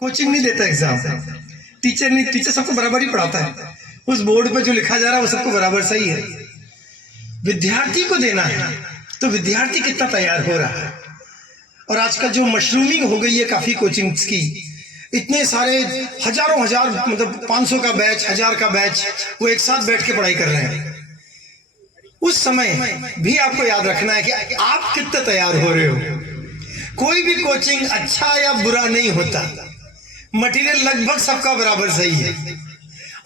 Coaching नहीं देता exam, teacher सबको बराबर ही पढ़ाता है। उस बोर्ड पे जो लिखा जा रहा है वो सबको बराबर सही है। विद्यार्थी को देना है तो विद्यार्थी कितना तैयार हो रहा है। और आजकल जो मशरूमिंग हो गई है काफी कोचिंग्स की, इतने सारे हजारों हजार मतलब 500 का बैच, 1000 का बैच, वो एक साथ बैठ के पढ़ाई कर रहे हैं। उस समय भी आपको याद रखना है कि आप कितने तैयार हो रहे हो। कोई भी कोचिंग अच्छा या बुरा नहीं होता, मटेरियल लगभग सबका बराबर सही है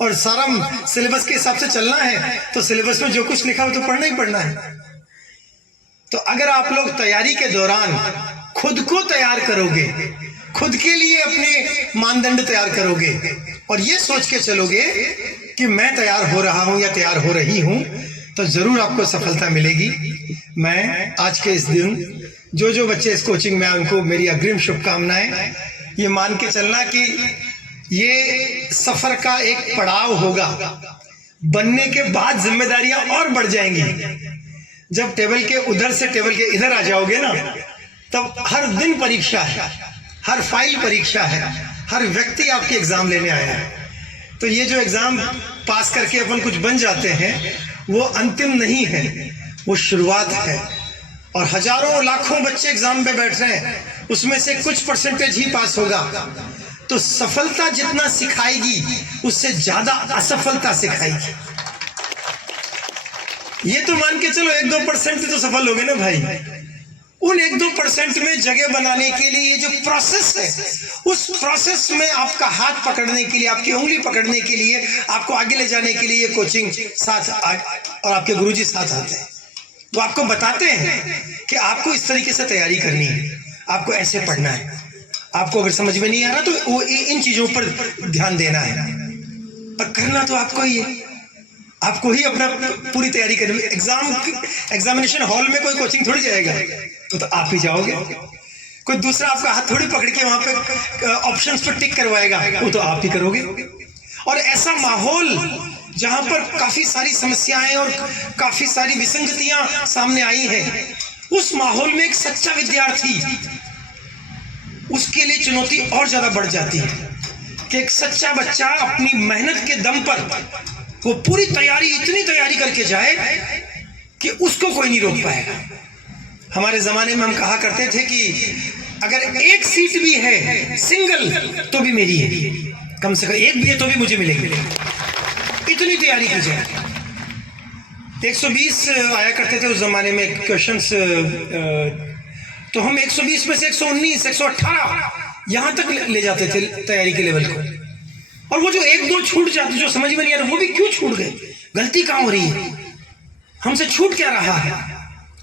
और सारा सिलेबस के हिसाब से चलना है तो सिलेबस में जो कुछ लिखा हो तो पढ़ना ही पढ़ना है। तो अगर आप लोग तैयारी के दौरान खुद को तैयार करोगे, खुद के लिए अपने मानदंड तैयार करोगे और ये सोच के चलोगे कि मैं तैयार हो रहा हूं या तैयार हो रही हूं, तो जरूर आपको सफलता मिलेगी। मैं आज के इस दिन जो बच्चे इस कोचिंग में आए उनको मेरी अग्रिम शुभकामनाएं। ये मान के चलना कि ये सफर का एक पड़ाव होगा, बनने के बाद जिम्मेदारियां और बढ़ जाएंगी। जब टेबल के उधर से टेबल के इधर आ जाओगे ना, तब हर दिन परीक्षा है, हर फाइल परीक्षा है, हर व्यक्ति आपके एग्जाम लेने आया है। तो ये जो एग्जाम पास करके अपन कुछ बन जाते हैं वो अंतिम नहीं है, वो शुरुआत है। और हजारों लाखों बच्चे एग्जाम में बैठ रहे हैं, उसमें से कुछ परसेंटेज ही पास होगा। तो सफलता जितना सिखाएगी उससे ज्यादा असफलता सिखाएगी। ये तो मान के चलो 1-2% तो सफल हो गए ना भाई। उन 1-2% में जगह बनाने के लिए ये जो प्रोसेस है, उस प्रोसेस में आपका हाथ पकड़ने के लिए, आपकी उंगली पकड़ने के लिए, आपको आगे ले जाने के लिए ये कोचिंग साथ और आपके गुरुजी साथ आते हैं। वो आपको बताते हैं कि आपको इस तरीके से तैयारी करनी है, आपको ऐसे पढ़ना है। आपको अगर समझ में नहीं आ रहा तो वो इन चीजों पर ध्यान देना है, पर करना तो आपको ही है। आपको ही अपना पूरी तैयारी करनी है। एग्जामिनेशन हॉल में कोई कोचिंग थोड़ी जाएगा, तो आप ही जाओगे। कोई दूसरा आपका हाथ थोड़ी पकड़ के वहां पे ऑप्शंस पर टिक करवाएगा, वो तो आप ही करोगे। और ऐसा माहौल जहां पर काफी सारी समस्याएं और काफी सारी विसंगतियां सामने आई हैं, उस माहौल में एक सच्चा विद्यार्थी, उसके लिए चुनौती और ज्यादा बढ़ जाती है कि एक सच्चा बच्चा अपनी मेहनत के दम पर वो पूरी तैयारी, इतनी तैयारी करके जाए कि उसको कोई नहीं रोक पाएगा। हमारे जमाने में हम कहा करते थे कि अगर एक सीट भी है सिंगल तो भी मेरी है, कम से कम एक भी है तो भी मुझे मिलेगी। इतनी तैयारी की जाए। 120 आया करते थे उस जमाने में क्वेश्चंस, तो हम 120 में से 119, 118 यहां तक ले जाते थे तैयारी के लेवल को। और वो जो 1-2 छूट जाते, जो समझ में नहीं आ रहा वो भी क्यों छूट गए, गलती कहां हो रही है, हमसे छूट क्या रहा है,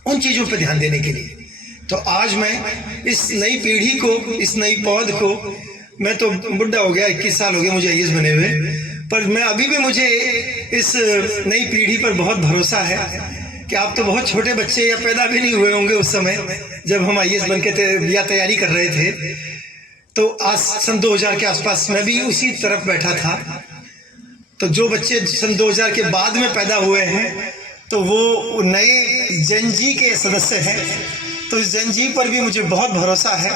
उन चीजों पर ध्यान देने के लिए। तो आज मैं इस नई पीढ़ी को, इस नई पौध को, मैं तो बुढ़ा हो गया, 21 साल हो गए मुझे आईएएस बने हुए, पर मैं अभी भी मुझे इस नई पीढ़ी पर बहुत भरोसा है कि आप तो बहुत छोटे बच्चे या पैदा भी नहीं हुए होंगे उस समय जब हम आईएएस बन के या तैयारी कर रहे थे। तो आज सन 2000 के आसपास मैं भी उसी तरफ बैठा था। तो जो बच्चे सन 2000 के बाद में पैदा हुए हैं तो वो नए जनजी के सदस्य हैं। तो इस जनजी पर भी मुझे बहुत भरोसा है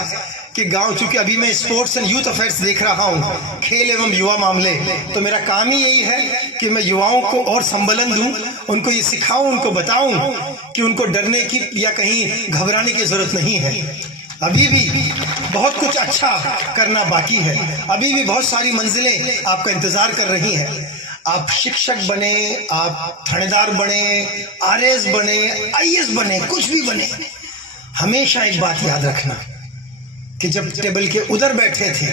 कि गांव, चूंकि अभी मैं स्पोर्ट्स एंड यूथ अफेयर्स देख रहा हूं, खेल एवं युवा मामले, तो मेरा काम ही यही है कि मैं युवाओं को और संबलन दूं, उनको ये सिखाऊं, उनको बताऊं कि उनको डरने की या कहीं घबराने की जरूरत नहीं है। अभी भी बहुत कुछ अच्छा करना बाकी है, अभी भी बहुत सारी मंजिलें आपका इंतजार कर रही हैं। आप शिक्षक बने, आप थानेदार बने, आरएएस बने, आईएएस बने, कुछ भी बने, हमेशा एक बात याद रखना कि जब टेबल के उधर बैठे थे,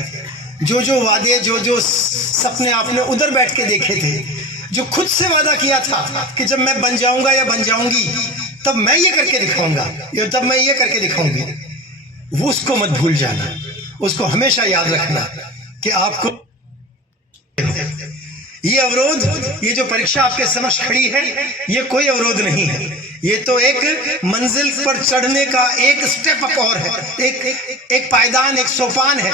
जो वादे, जो सपने आपने उधर बैठ के देखे थे, जो खुद से वादा किया था कि जब मैं बन जाऊंगा या बन जाऊंगी तब मैं ये करके दिखाऊंगा या तब मैं ये करके दिखाऊंगी, वो उसको मत भूल जाना। उसको हमेशा याद रखना कि आपको ये अवरोध, ये जो परीक्षा आपके समक्ष खड़ी है, ये कोई अवरोध नहीं है। ये तो एक मंजिल पर चढ़ने का एक स्टेप अप और है, एक पायदान, एक सोपान है,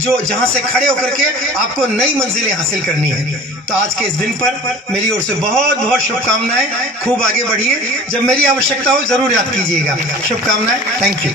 जो जहां से खड़े होकर के आपको नई मंजिलें हासिल करनी है। तो आज के इस दिन पर मेरी ओर से बहुत बहुत शुभकामनाएं। खूब आगे बढ़िए, जब मेरी आवश्यकता हो जरूर याद कीजिएगा। शुभकामनाएं, थैंक यू।